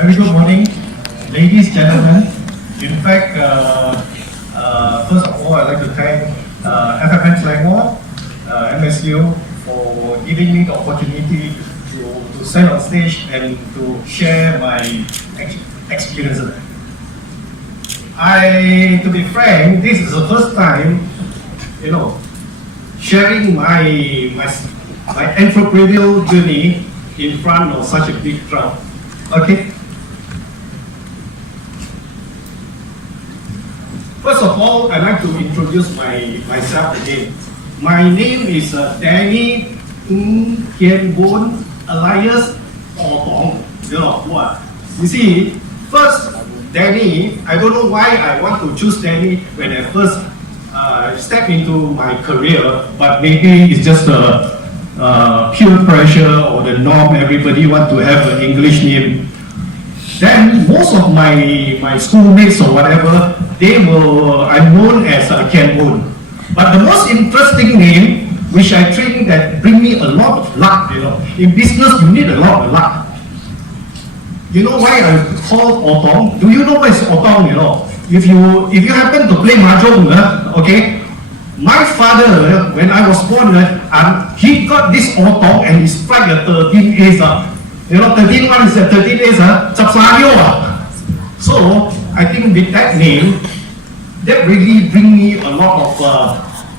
Very good morning, ladies, gentlemen. In fact, first of all, I'd like to thank FFN Selangor, MSU, for giving me the opportunity to stand on stage and to share my experiences. To be frank, this is the first time, sharing my entrepreneurial journey in front of such a big crowd. Okay. First of all, I'd like to introduce myself again. My name is Danny Ng Hian Boon alias Otong. You see, first, Danny, I don't know why I want to choose Danny when I first step into my career, but maybe it's just peer pressure or the norm. Everybody want to have an English name. Then most of my schoolmates or whatever, I'm known as Kian Boon. But the most interesting name, which I think that bring me a lot of luck, in business you need a lot of luck. You know why I call Otong? Do you know what is Otong? If you happen to play mahjong, okay, my father, when I was born, he got this Otong and he struck a 13 ace. 13 one is a 13 ace, So I think with that name, that really bring me a lot of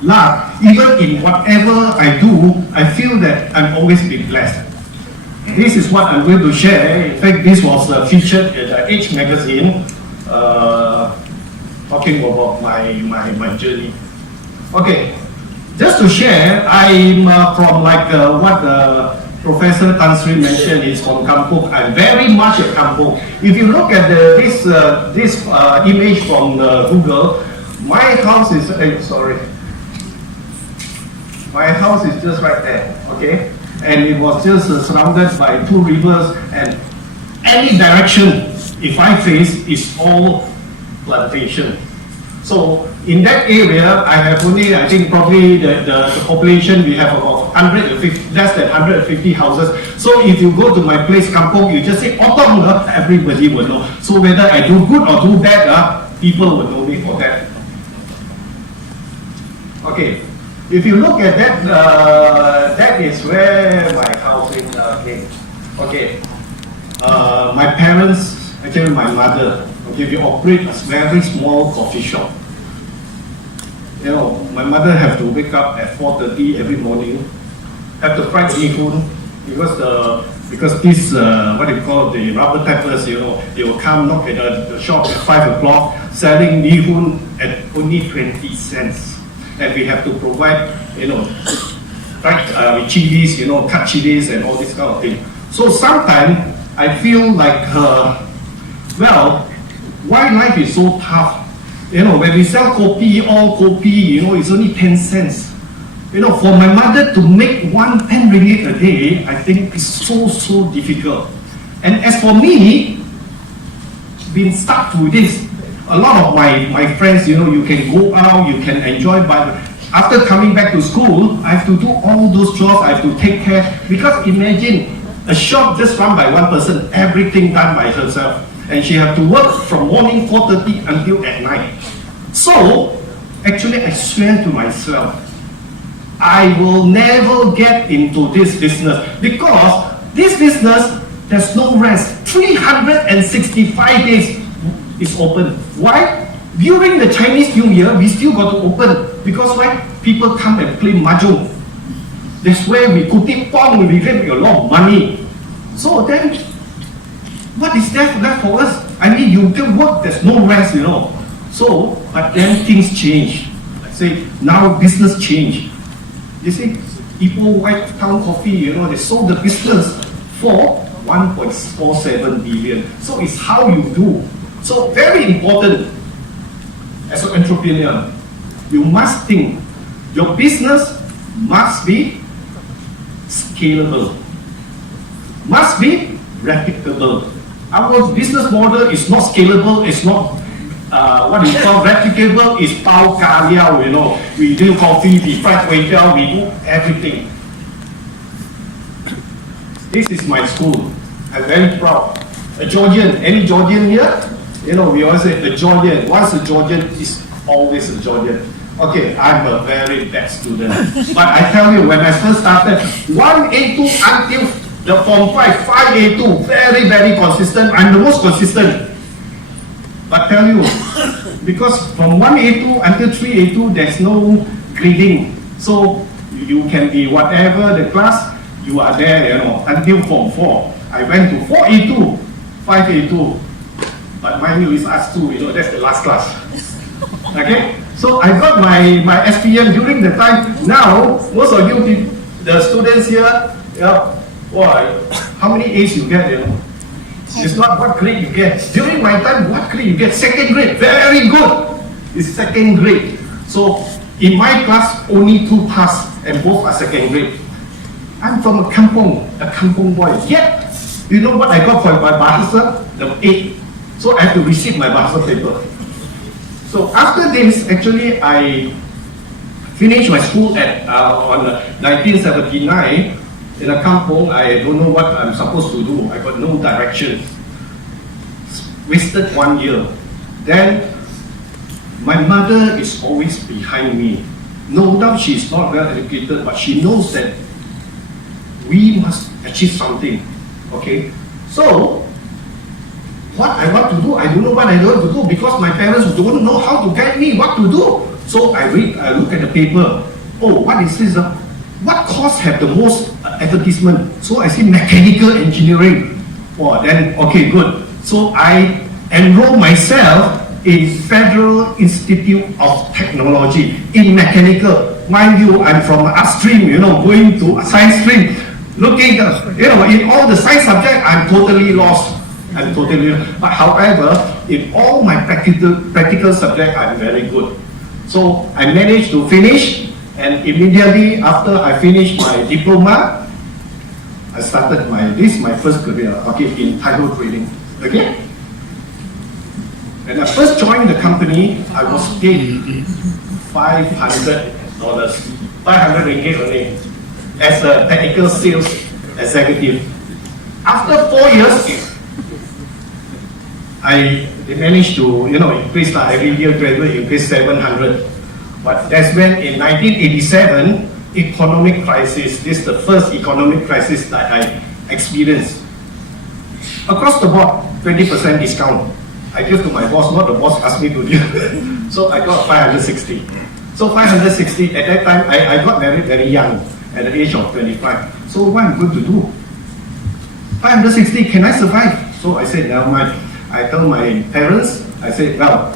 luck. Even in whatever I do, I feel that I'm always been blessed. This is what I'm going to share. In fact, this was featured in the Age magazine, talking about my journey. Okay, just to share, I'm from what Professor Tan Sri mentioned, is from Kampong. I'm very much at Kampong. If you look at this image from Google, my house is my house is just right there. Okay, and it was just surrounded by two rivers, and any direction if I face is all plantation. So in that area, I have only, I think probably the population, we have about less than 150 houses. So if you go to my place, Kampong, you just say Otong, everybody will know. So whether I do good or do bad, people will know me for that. Okay, if you look at that, that is where my housing came. Okay, my parents, actually my mother, okay, we operate a very small coffee shop. My mother have to wake up at 4:30 every morning, have to fry bihun, because this what you call the rubber tappers, they will come knock at the shop at 5 o'clock, selling bihun at only 20 cents, and we have to provide, with chilies, cut chilies and all this kind of thing. So sometimes I feel like, why life is so tough? When we sell kopi, it's only 10 cents. For my mother to make 1 10 ringgit a day, I think is so difficult. And as for me, being stuck to this, a lot of my friends, you can go out, you can enjoy, but after coming back to school, I have to do all those jobs, I have to take care, because imagine a shop just run by one person, everything done by herself. And she had to work from morning 4:30 until at night. So, actually I swear to myself, I will never get into this business, because this business, there's no rest. 365 days is open. Why? During the Chinese New Year, we still got to open, because why? People come and play mahjong. That's where we kuti pong, we get a lot of money. So then, what is left for us? I mean, you can work, there's no rest, So, but then things change. I say, now business change. You see, Ipoh White Town Coffee, they sold the business for 1.47 billion. So it's how you do. So very important, as an entrepreneur, you must think, your business must be scalable, must be replicable. Our business model is not scalable, it's not what you call replicable, is pao ka liao, we do coffee, we fry kway teow, we do everything. This is my school. I'm very proud. A Georgian, any Georgian here? You know, we always say a Georgian. Once a Georgian is always a Georgian. Okay, I'm a very bad student. But I tell you, when I first started, 1A2 until the Form 5, 5A2, very, very consistent. I'm the most consistent. But tell you, because from 1A2 until 3A2, there's no grading. So you can be whatever the class, you are there, you know, until Form 4. I went to 4A2, 5A2. But mind you, it's us too, you know, that's the last class. Okay? So I got my SPM during the time. Now, most of you, the students here, boy, how many A's you get, you know? It's not what grade you get. During my time, what grade you get? Second grade, very good. It's second grade. So in my class, only 2 pass and both are second grade. I'm from a kampong boy. Yet, you know what I got for my bahasa? The 8. So I have to receive my bahasa paper. So after this, actually, I finished my school at on 1979 in a kampong. I don't know what I'm supposed to do. I got no direction. Wasted 1 year. Then my mother is always behind me. No doubt she's not well educated, but she knows that we must achieve something. Okay, so what I want to do, I don't know what I want to do because my parents don't know how to guide me what to do. So I look at the paper. Oh, what is this? What course have the most advertisement? So I see mechanical engineering. Oh, then okay, good. So I enroll myself in Federal Institute of Technology in mechanical. Mind you, I'm from art stream, you know, going to science stream. Looking, you know, in all the science subjects, I'm totally lost. But however, in all my practical subjects, I'm very good. So I managed to finish, and immediately after I finished my diploma, I started this is my first career, okay, in title trading. Okay? When I first joined the company, I was paid $500, 500 ringgit only, as a technical sales executive. After 4 years, I managed to, you know, increase every year gradually increase 700. But that's when in 1987, economic crisis, this is the first economic crisis that I experienced. Across the board, 20% discount. I give to my boss, not the boss asked me to give. So I got 560. So 560, at that time, I got married very young, at the age of 25. So what am I going to do? 560, can I survive? So I said, never mind. I told my parents, I said, well,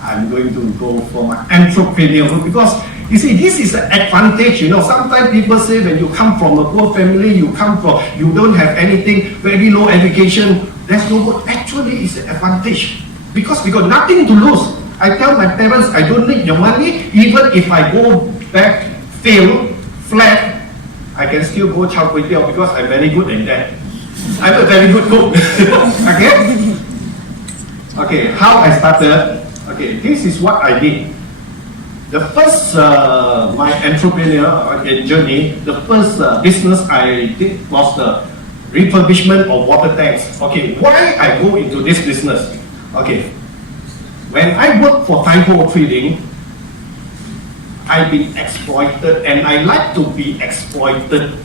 I'm going to go for my entrepreneur route because you see, this is an advantage. You know, sometimes people say when you come from a poor family, you don't have anything, very low education, there's no good. Actually, it's an advantage because we got nothing to lose. I tell my parents, I don't need your money. Even if I go back, fail, flat, I can still go Chao Kway Teow because I'm very good in that. I'm a very good cook. Okay? Okay, how I started. Okay, this is what I did. The first, my entrepreneur journey, the first business I did was the refurbishment of water tanks. Okay, why I go into this business? Okay, when I work for Typo Trading, I've been exploited and I like to be exploited.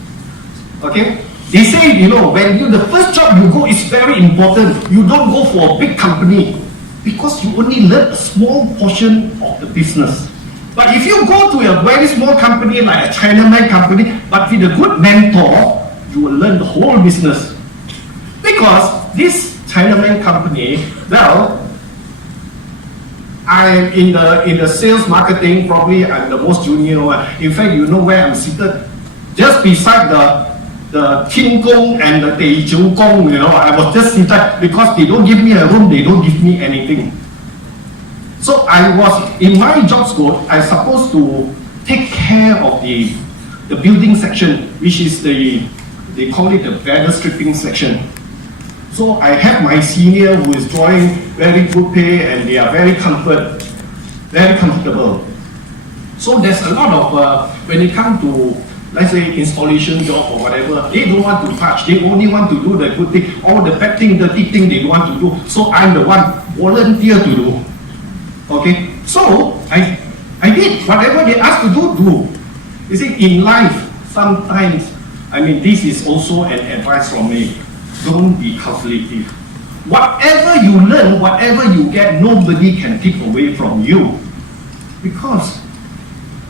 Okay? They say, you know, when the first job you go is very important. You don't go for a big company because you only learn a small portion of the business. But if you go to a very small company like a Chinaman company, but with a good mentor, you will learn the whole business. Because this Chinaman company, well, I am in the sales marketing, probably I'm the most junior one. In fact, you know where I'm seated? Just beside the Qing Gong and the Teijiu Gong, you know, I was just seated because they don't give me a room, they don't give me anything. So I was, in my job scope, I'm supposed to take care of the building section, which is they call it the banner stripping section. So I have my senior who is drawing very good pay and they are very comfortable. So there's a lot of, when it comes to let's say installation job or whatever, they don't want to touch. They only want to do the good thing. All the bad thing, dirty thing, they don't want to do. So I'm the one volunteer to do. Okay, so I did whatever they asked to do. You see, in life, sometimes, I mean, this is also an advice from me. Don't be calculative. Whatever you learn, whatever you get, nobody can take away from you. Because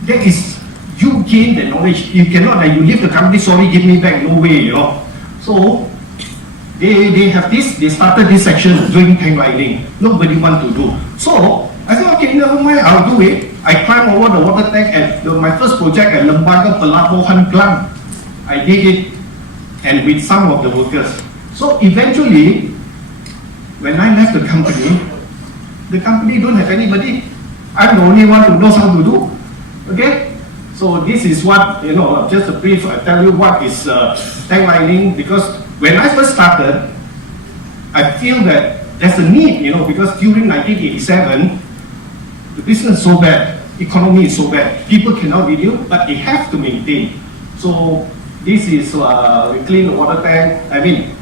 that is, you gain the knowledge. You cannot, like, you leave the company, sorry, give me back, no way, you know. So, they have this, they started this section doing tank lining. Nobody want to do. So, I said, okay, never mind, I'll do it. I climbed over the water tank at my first project at Lembaga Pelabuhan plant. I did it, and with some of the workers. So eventually, when I left the company don't have anybody. I'm the only one who knows how to do. Okay? So this is what, you know, just a brief, I tell you what is tank lining, because when I first started, I feel that there's a need, you know, because during 1987, the business is so bad, economy is so bad, people cannot renew, but they have to maintain. So this is, we clean the water tank. I mean,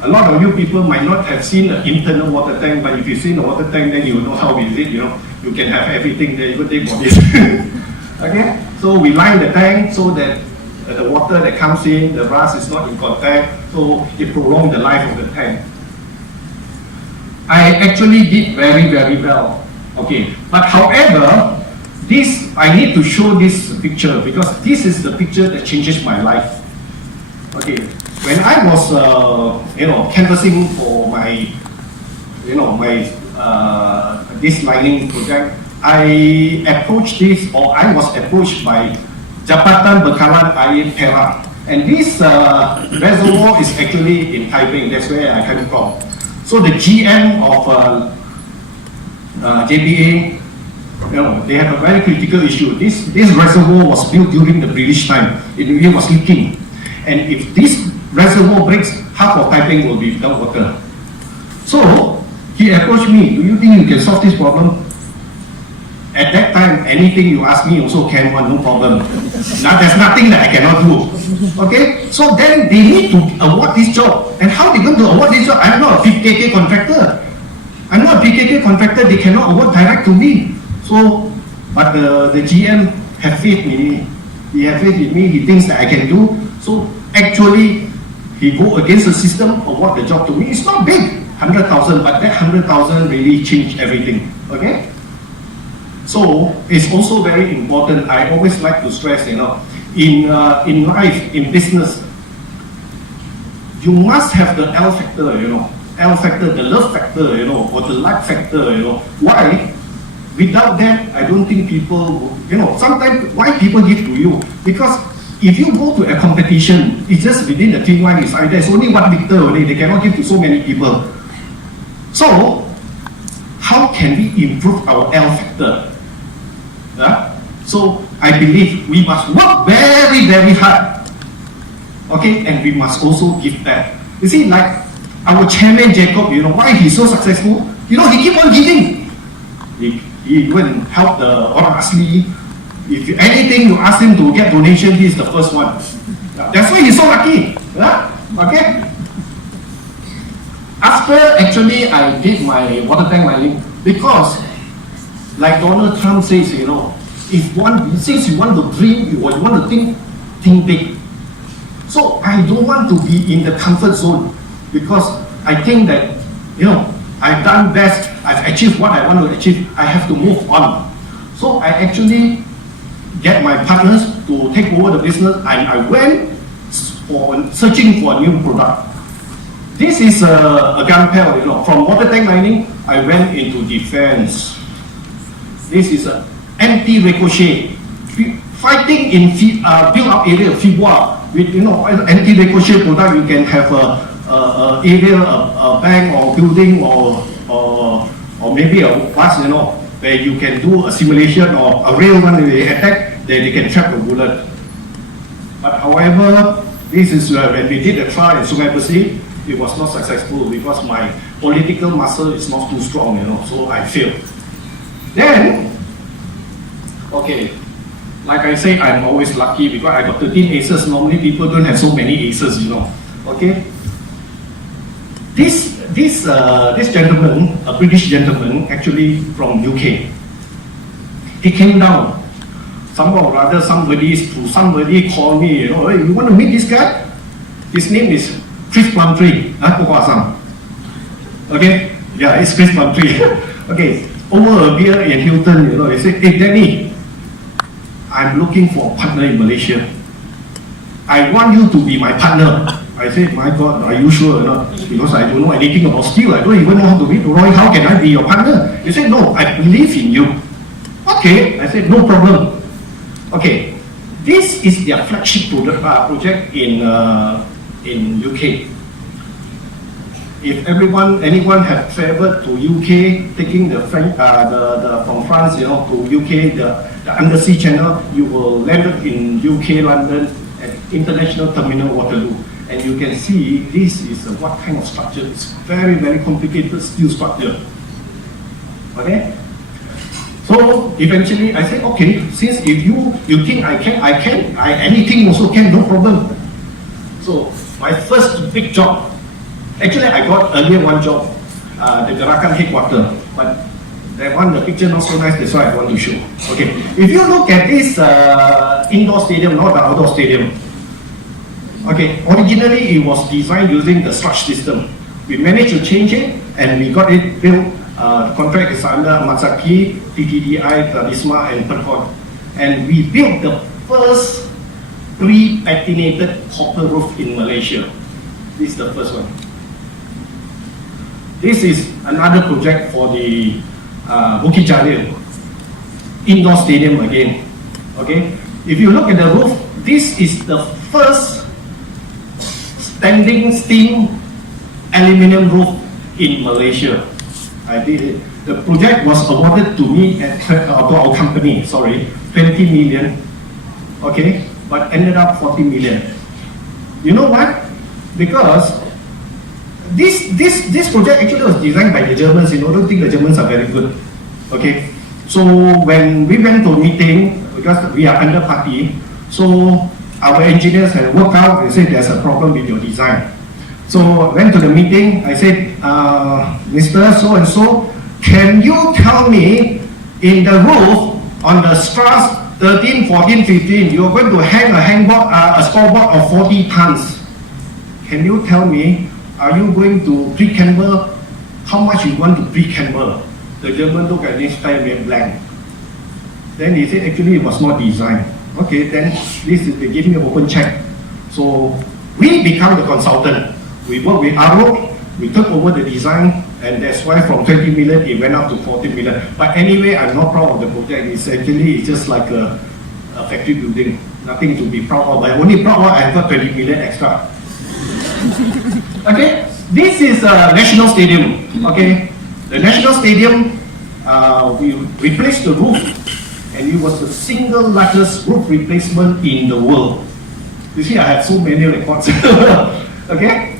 a lot of you people might not have seen the internal water tank, but if you've seen the water tank, then you know how is it, you know. You can have everything there, even take bodies. Okay, so we line the tank so that the water that comes in, the rust is not in contact, so it prolongs the life of the tank. I actually did very, very well. Okay, but however, this, I need to show this picture because this is the picture that changes my life. Okay, when I was, canvassing for my, this lining project, I approached this, or I was approached by Jabatan Bekalan Air Perak. And this reservoir is actually in Taipei, that's where I came from. So the GM of JBA, they have a very critical issue. This reservoir was built during the British time. It was leaking. And if this reservoir breaks, half of Taipei will be without water. So he approached me, do you think you can solve this problem? At that time, anything you ask me also can, no problem. Now there's nothing that I cannot do. Okay? So then they need to award this job. And how they going to award this job? I'm not a PKK contractor. I'm not a PKK contractor, they cannot award direct to me. So, but the GM have faith in me. He has faith in me, he thinks that I can do. So actually, he go against the system, award the job to me. It's not big, 100,000, but that 100,000 really changed everything. Okay? So it's also very important. I always like to stress, in life, in business, you must have the L factor, L factor, the love factor, or the luck factor, Why? Without that, I don't think people, sometimes why people give to you? Because if you go to a competition, it's just within the team line, there's only one victor only, they cannot give to so many people. So, how can we improve our L factor? So, I believe we must work very, very hard. Okay, and we must also give back. You see, like our chairman Jacob, why he's so successful? He keep on giving. He go and help the Orang Asli. If anything you ask him to get donation, he is the first one. That's why he's so lucky. Okay. After actually I did my water tank lining, because like Donald Trump says, since you want to dream, you want to think big. So I don't want to be in the comfort zone, because I think that, I've done best, I've achieved what I want to achieve, I have to move on. So I actually get my partners to take over the business, and I went searching for a new product. This is a gun pail, from water tank lining, I went into defense. This is an anti-ricochet. Fighting in build-up area, FIBOA, with anti-ricochet product, you can have a area, a bank or building or maybe a bus, where you can do a simulation or a real one, they attack, they can trap the bullet. But however, this is when we did a trial in Sungai Besi, it was not successful because my political muscle is not too strong, so I failed. Then, okay, Like I say, I'm always lucky because I got 13 aces. Normally people don't have so many aces, you know. Okay. This gentleman, a British gentleman, actually from UK. He came down. Somehow or rather, somebody called me, you know, hey, you want to meet this guy? His name is Chris Plumtree. Okay? Yeah, it's Chris Plumtree. Okay, over a beer in Hilton, you know, he said, hey Danny, I'm looking for a partner in Malaysia. I want you to be my partner. I said, my God, are you sure or not? Because I don't know anything about steel. I don't even know how to read. Roy, how can I be your partner? He said, no, I believe in you. Okay, I said, no problem. Okay, this is their flagship project in UK. If anyone have traveled to UK, taking the from France, you know, to UK, the undersea channel, you will land in UK, London, at International Terminal Waterloo. And you can see this is what kind of structure. It's very, very complicated steel structure. Okay? So eventually I said, okay, since if you think I can, anything also can, no problem. So my first big job, actually I got earlier one job, the Gerakan headquarters, but that one, the picture not so nice, that's why I want to show. Okay, if you look at this indoor stadium, not the outdoor stadium. Okay, originally it was designed using the Struts system. We managed to change it and we got it built. The contract is under Matsaki, TTDI, Tradisma and Percon. And we built the first pre-patinated copper roof in Malaysia. This is the first one. This is another project for the Bukit Jalil indoor stadium again. Okay, if you look at the roof, this is the first standing steam aluminum roof in Malaysia. I did it. The project was awarded to me to our company, 20 million. Okay, but ended up 40 million. You know what? Because this project actually was designed by the Germans. You know, I don't think the Germans are very good. Okay, so when we went to a meeting, because we are under party, so our engineers had worked out. They said there's a problem with your design. So I went to the meeting. I said, Mr. So and so, can you tell me in the roof on the struts 13, 14, 15, you're going to hang a scoreboard of 40 tons. Can you tell me, are you going to pre-camber? How much you want to pre-camber? The German looked at this time and blank. Then he said, actually it was not designed. Okay, then they gave me an open check. So we become the consultant. We work with Aro, we took over the design, and that's why from 20 million it went up to 40 million. But anyway, I'm not proud of the project. It's just like a factory building, nothing to be proud of. I'm only proud of I got 20 million extra. Okay, this is a National Stadium. Okay, the National Stadium, we replaced the roof, and it was the single largest roof replacement in the world. You see, I have so many records. Okay.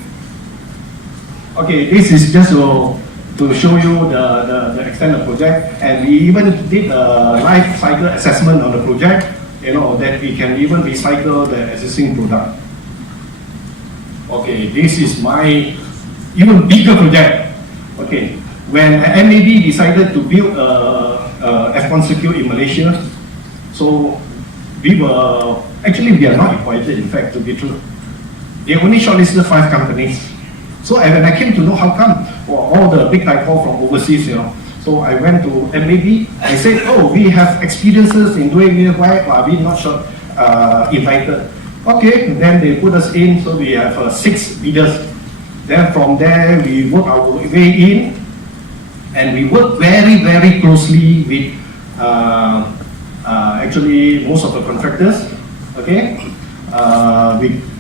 Okay, this is just to show you the extent of the project, and we even did a life cycle assessment on the project, you know, that we can even recycle the existing product. Okay, this is my even bigger project. Okay, when MAB decided to build a F1 circuit in Malaysia, so we are not invited, in fact, to be true. They only shortlisted 5 companies. So when I came to know how come, all the big dipole from overseas, you know, so I went to MAB. I said, oh, we have experiences in doing this, why are we not invited? Okay, then they put us in, so we have 6 bidders. Then from there, we work our way in, and we work very, very closely with actually most of the contractors. Okay,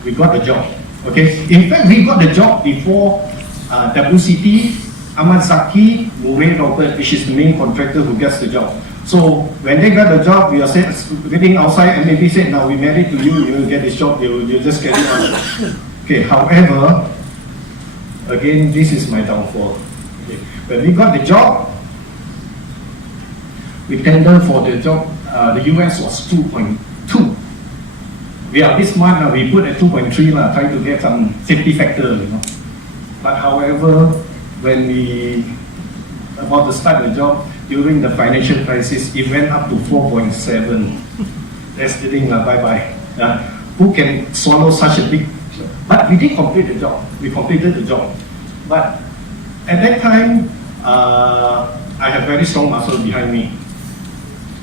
we got the job. Okay, in fact, we got the job before WCT, Ahmad Zaki, Murray Robert, which is the main contractor who gets the job. So when they got the job, we are waiting outside, and maybe said, now we married to you, you will get this job, you just get it on. Okay, however, again, this is my downfall. Okay. When we got the job, we tendered for the job the US was 2.2. We are this month, we put at 2.3, trying to get some safety factor, But however, when we about to start the job during the financial crisis, it went up to 4.7. That's the thing, bye-bye. Who can swallow such a big? But we did complete the job. We completed the job. But at that time, I have very strong muscle behind me.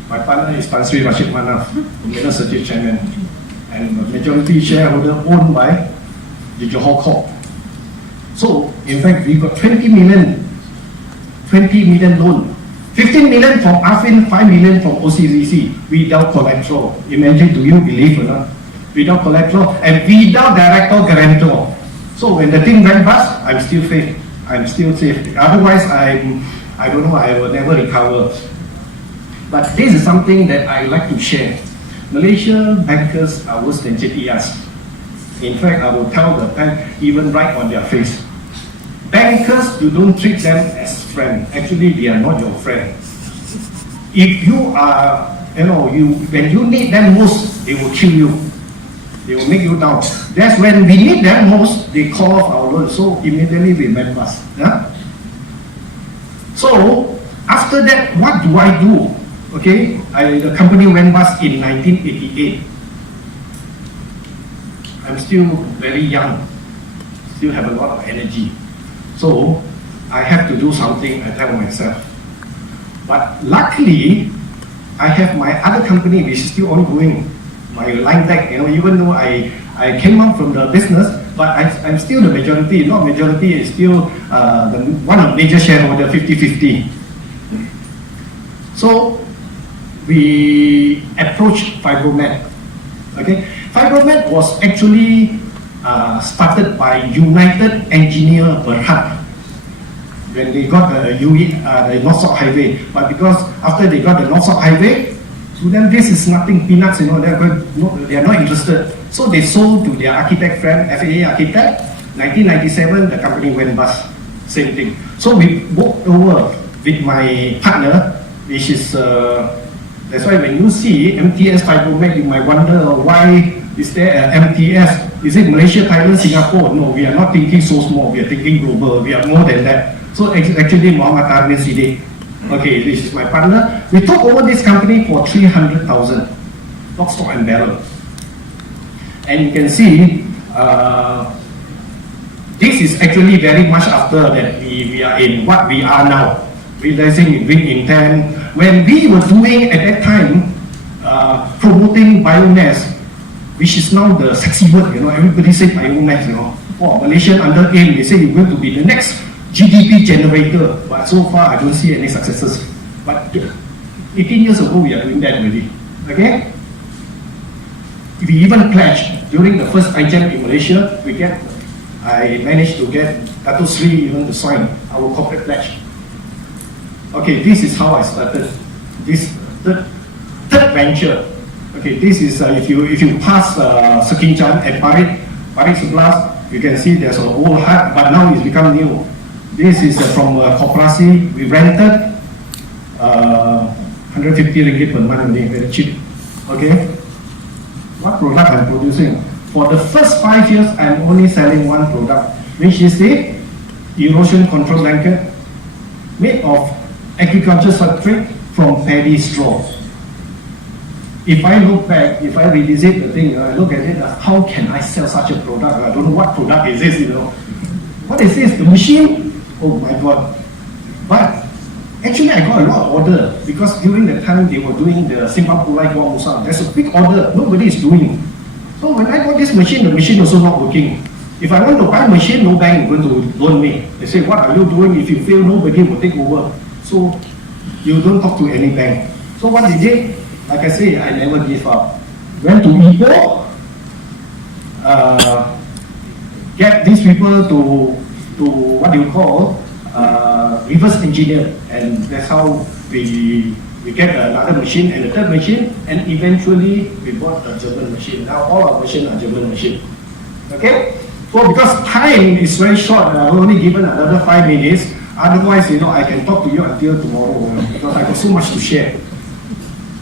My partner is Tan Sri Rashid Manaf, the Middle Circuit Chairman, and the majority shareholder owned by the Johor Corp. So, in fact, we got 20 million loan. 15 million from AFIN, 5 million from OCBC, without collateral. Imagine, do you believe or not? Without collateral and without director guarantor. So when the thing went bust, I'm still safe. Otherwise, I don't know, I will never recover. But this is something that I like to share. Malaysia bankers are worse than JPS. In fact, I will tell the bank even right on their face. Bankers, you don't treat them as friends. Actually, they are not your friend. If you are, when you need them most, they will kill you. They will make you down. That's when we need them most, they call off our loan. So immediately we went bust. Yeah? So after that, what do I do? Okay, the company went bust in 1988. I'm still very young, still have a lot of energy. So I have to do something, I tell myself. But luckily, I have my other company which is still ongoing, my Line Tech, even though I came out from the business, but I'm still the majority, not majority, is still one of major shareholder, 50-50. So we approached Fibromed. Okay, Fibromed was actually started by United Engineer Berhad when they got the North-South Highway. But because after they got the North-South Highway, to them this is nothing, peanuts, they are not interested. So they sold to their architect friend, FAA Architect. 1997, the company went bust. Same thing. So we walked over with my partner, which is, that's why when you see MTS Fibromed, you might wonder why is there MTS? Is it Malaysia, Thailand, Singapore? No, we are not thinking so small, we are thinking global, we are more than that. So actually, Muhammad Armin Siddiq. Okay, this is my partner. We took over this company for 300,000, lock, stock and barrel. And you can see, this is actually very much after that we are in what we are now, realizing big intent. When we were doing at that time, promoting biomass, which is now the sexy word, everybody say biomass, Oh, Malaysian under aim, they say you're going to be the next GDP generator, but so far I don't see any successes. But 18 years ago, we are doing that already. Okay? We even pledged during the first iGEM in Malaysia, I managed to get Dato Sri even to sign our corporate pledge. Okay, this is how I started this third venture. Okay, this is if you pass Sekinchan and Parit Sebelas, you can see there's an old hut, but now it's become new. This is from Koperasi. We rented 150 ringgit per month, only, very cheap. Okay, what product I'm producing? For the first 5 years, I'm only selling one product, which is the erosion control blanket made of agriculture substrate from paddy straw. If I look back, if I revisit the thing, I look at it, how can I sell such a product? I don't know what product is this, What is this? The machine? Oh my God. But actually I got a lot of order because during the time they were doing the Simpang Pulai Gua Musang. There's a big order, nobody is doing. So when I got this machine, the machine also not working. If I want to buy a machine, no bank is going to loan me. They say, what are you doing? If you fail, nobody will take over. So you don't talk to any bank. So what they did, like I say, I never give up. Went to Ipoh, get these people to what you call reverse engineer, and that's how we get another machine and a third machine, and eventually we bought a German machine. Now all our machines are German machine. Okay? So because time is very short, I've only given another 5 minutes. Otherwise, I can talk to you until tomorrow because I got so much to share.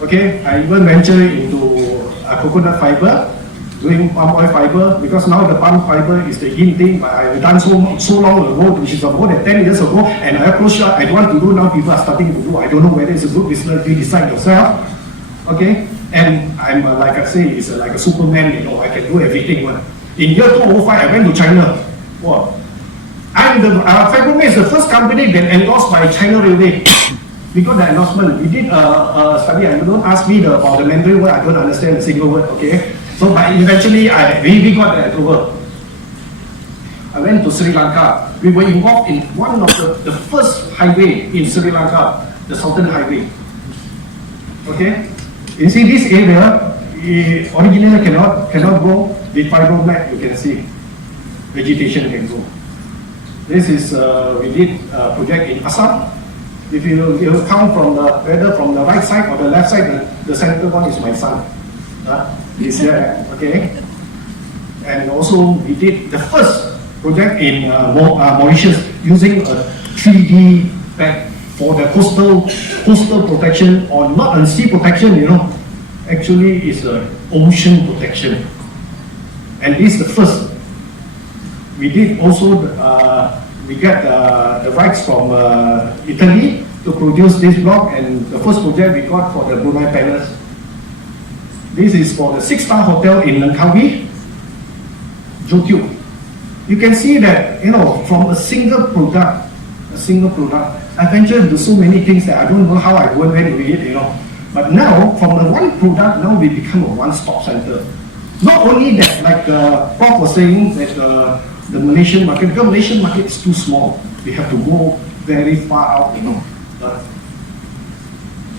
Okay, I even venture into coconut fiber, doing palm oil fiber, because now the palm fiber is the in thing, but I've done so long ago, which is more than 10 years ago, and I approach that I don't want to do now, people are starting to do. I don't know whether it's a good business, you decide yourself. Okay, and I'm like I say, it's like a Superman, you know, I can do everything. In year 2005, I went to China. Wow. And Fibromate is the first company that endorsed by China Railway. We got the endorsement. We did a study, and don't ask me about the Mandarin word, I don't understand a single word, okay? So, but eventually, we got the approval. I went to Sri Lanka. We were involved in one of the first highway in Sri Lanka, the Southern Highway. Okay? You see this area, originally cannot go. The Fibromate, you can see, vegetation can go. This is, we did a project in Assam. If you count from whether from the right side or the left side, the center one is my son. He's there, okay? And also we did the first project in Mauritius using a 3D bag for the coastal protection, or not a sea protection, you know. Actually, it's an ocean protection. And this is the first. We did also, we got the rights from Italy to produce this block, and the first project we got for the Brunei Palace. This is for the 6-star hotel in Langkawi, JoTube. You can see that, you know, from a single product, I ventured into so many things that I don't know how I went with it, you know. But now, from the one product, now we become a one-stop center. Not only that, like Prof was saying, that the Malaysian market, because Malaysian market is too small. We have to go very far out, you know.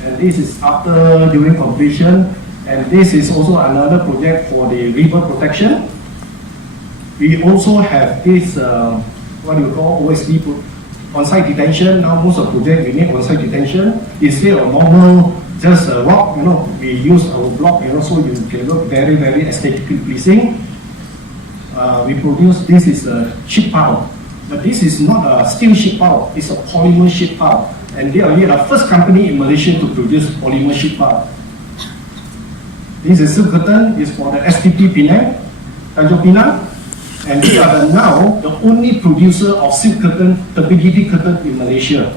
And this is after, during completion, and this is also another project for the river protection. We also have this, what you call OSD, on-site detention. Now most of the project we need on-site detention. Instead of normal, just a rock, you know, we use our block, you know, so you can look very, very aesthetically pleasing. We produce, this is a sheet pile, but this is not a steel sheet pile, it's a polymer sheet pile. And they are the first company in Malaysia to produce polymer sheet pile. This is silk curtain, is for the STP Penang, Tanjung Pinang, and we are now the only producer of silk curtain, the PGD curtain in Malaysia.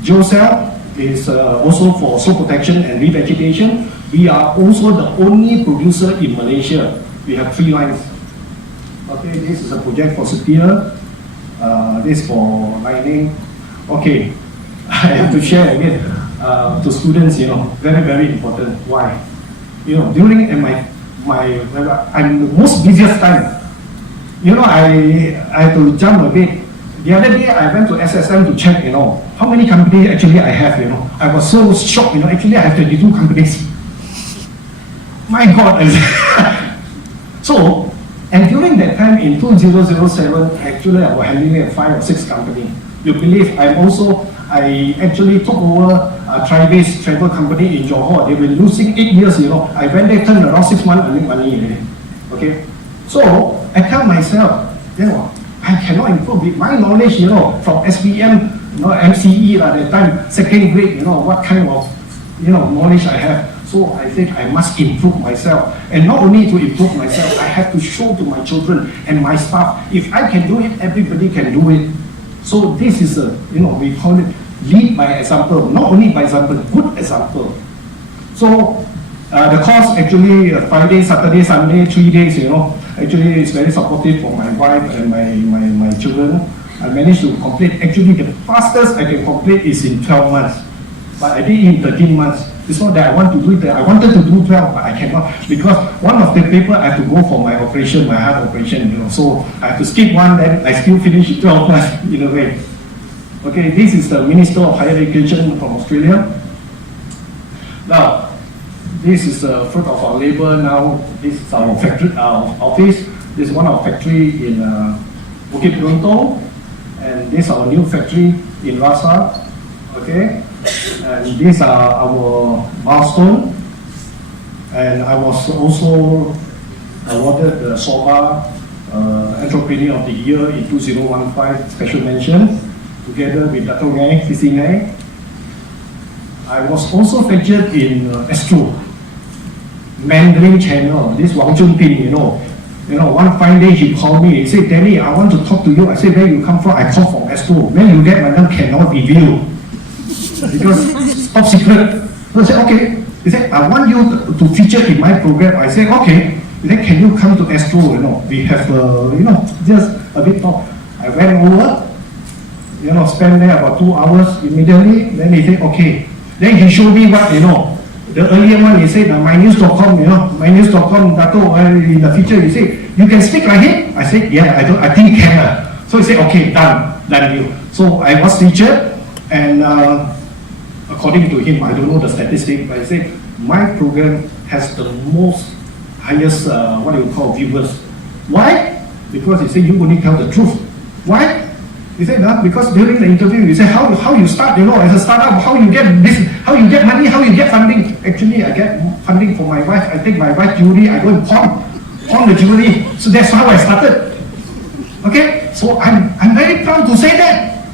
Geocell is also for soil protection and revegetation. We are also the only producer in Malaysia. We have 3 lines. Okay, this is a project for Setia. This for lining. Okay, I have to share again to students, you know, very, very important. Why? You know, during I'm the most busiest time. You know, I had to jump a bit. The other day, I went to SSM to check, you know, how many companies actually I have, you know. I was so shocked, you know, actually I have 22 companies. My God. So, and during that time in 2007, actually I was handling 5 or 6 companies. You believe I actually took over a Tribase travel company in Johor. They were losing 8 years, you know. I went there, turned around 6 months, earning money. Okay? So, I tell myself, you know, I cannot improve with my knowledge, you know, from SPM, you know, MCE at that time, second grade, you know, what kind of, you know, knowledge I have. So I think I must improve myself. And not only to improve myself, I have to show to my children and my staff, if I can do it, everybody can do it. So this is a, you know, we call it lead by example, not only by example, good example. So the course actually Friday, Saturday, Sunday, 3 days, you know, actually it's very supportive for my wife and my children. I managed to complete, actually the fastest I can complete is in 12 months. But I did it in 13 months. It's not that I want to do it, I wanted to do 12, but I cannot, because one of the paper I have to go for my operation, my heart operation, you know, so I have to skip one, then I still finish 12 months in a way. Okay, this is the Minister of Higher Education from Australia. Now, this is the fruit of our labor now. This is our factory, our office. This is one of our factory in Bukit Bintang, and this is our new factory in Rasa. Okay. And these are our milestones. And I was also awarded the SOBA Entrepreneur of the Year in 2015, special mention, together with Dr. Ngai, Sisi Ngai. I was also featured in Astro, Mandarin channel, this Wang Junping, one fine day he called me, he said, Danny, I want to talk to you. I said, where you come from? I come from Astro. Where you get my name cannot reveal. Because top secret. So I said, okay. He said, I want you to feature in my program. I said, okay. He said, can you come to Astro? We have, just a bit talk. I went over, spent there about 2 hours immediately. Then he said, okay. Then he showed me what, the earlier one, he said, mynews.com, mynews.com, Dato, in the feature, he said, you can speak like him? I said, yeah, I think can. So he said, okay, done deal. So I was featured, and according to him, I don't know the statistic, but he said, my program has the highest, viewers. Why? Because he said, you only tell the truth. Why? He said, because during the interview, he said, how you start, as a startup, how you get business, how you get money, how you get funding. Actually, I get funding for my wife. I take my wife jewelry, I go and pawn the jewelry. So that's how I started. Okay? So I'm very proud to say that.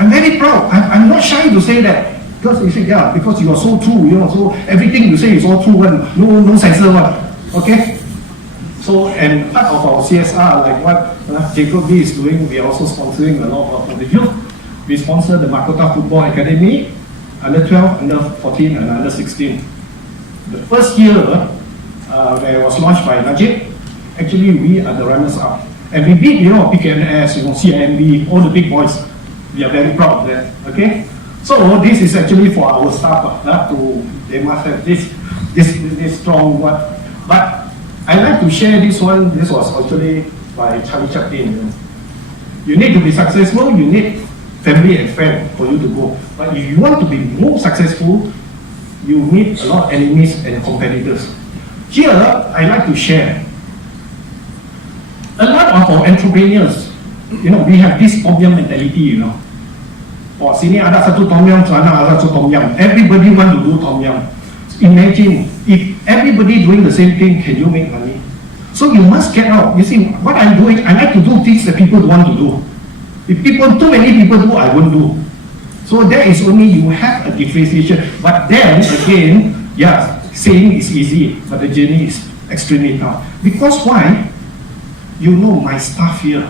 I'm very proud. I'm not shy to say that. Because he said, yeah, because you are so true, so everything you say is all true, no censor one. Okay? So, and part of our CSR, like what Jacob B is doing, we are also sponsoring a lot of the youth. We sponsor the Makota Football Academy, under 12, under 14, and under 16. The first year, where it was launched by Najib, actually we are the runners-up. And we beat, PKNS, CIMB, all the big boys. We are very proud of that, okay? So this is actually for our staff, they must have this strong one. But I like to share this one. This was actually by Charlie Chaplin. You need to be successful, you need family and friends for you to go. But if you want to be more successful, you need a lot of enemies and competitors. Here, I like to share. A lot of our entrepreneurs, we have this Tom Yum mentality, sini ada satu Tom Yum, sana ada satu Tom Yum. Everybody want to do Tom Yum. Imagine if everybody doing the same thing, can you make money? So you must get out. You see, what I'm doing, I like to do things that people don't want to do. If too many people do, I won't do. So there is only you have a differentiation. But then again, saying is easy, but the journey is extremely tough. Because why? My staff here.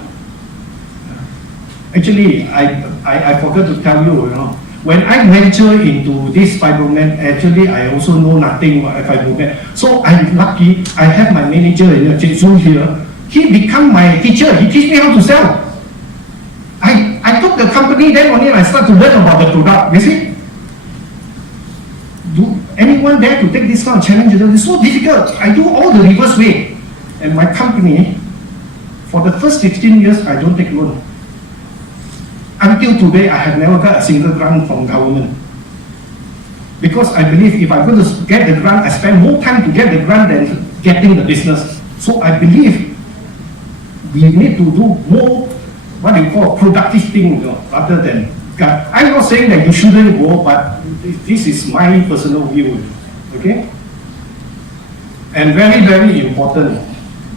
Actually, I forgot to tell you, when I venture into this Fibromed, actually I also know nothing about Fibromed. So I'm lucky, I have my manager, Zhu here. He become my teacher, he teach me how to sell. I took the company, then only I start to learn about the product, you see? Do anyone dare to take this kind of challenge? It's so difficult. I do all the reverse way. And my company, for the first 16 years, I don't take loan. Until today, I have never got a single grant from government. Because I believe if I'm going to get the grant, I spend more time to get the grant than getting the business. So I believe we need to do more, what you call productive thing, rather than grant. I'm not saying that you shouldn't go, but this is my personal view, okay? And very, very important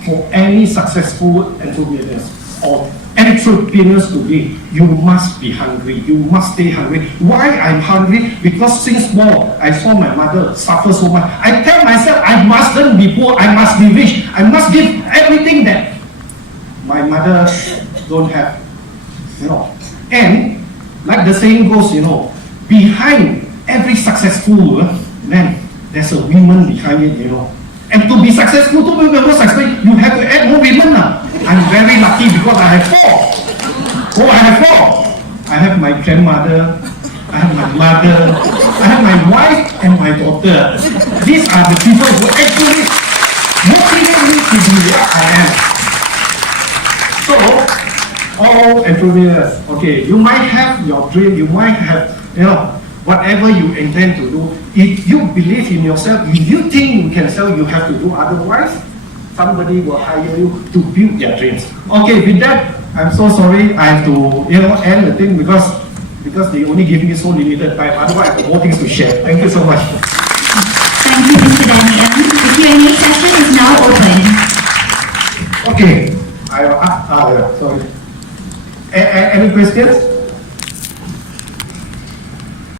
for any successful entrepreneurs or entrepreneurs today, you must be hungry. You must stay hungry. Why I'm hungry? Because since small, I saw my mother suffer so much. I tell myself, I mustn't be poor. I must be rich. I must give everything that my mother don't have. And like the saying goes, behind every successful man, there's a woman behind it. And to be successful, to be more successful, you have to add more women now. I'm very lucky because I have 4. I have 4. I have my grandmother, I have my mother, I have my wife and my daughter. These are the people who actually motivate me to be what I am. So, all entrepreneurs, okay, you might have your dream, you might have, whatever you intend to do. If you believe in yourself, if you think you can sell, you have to do. Otherwise, somebody will hire you to build their dreams. Okay, with that, I'm so sorry. I have to, end the thing because they only give me so limited time. Otherwise, I have more things to share. Thank you so much. Thank you, Mr. Danny M. The Q&A session is now open. Okay. Sorry. Any questions?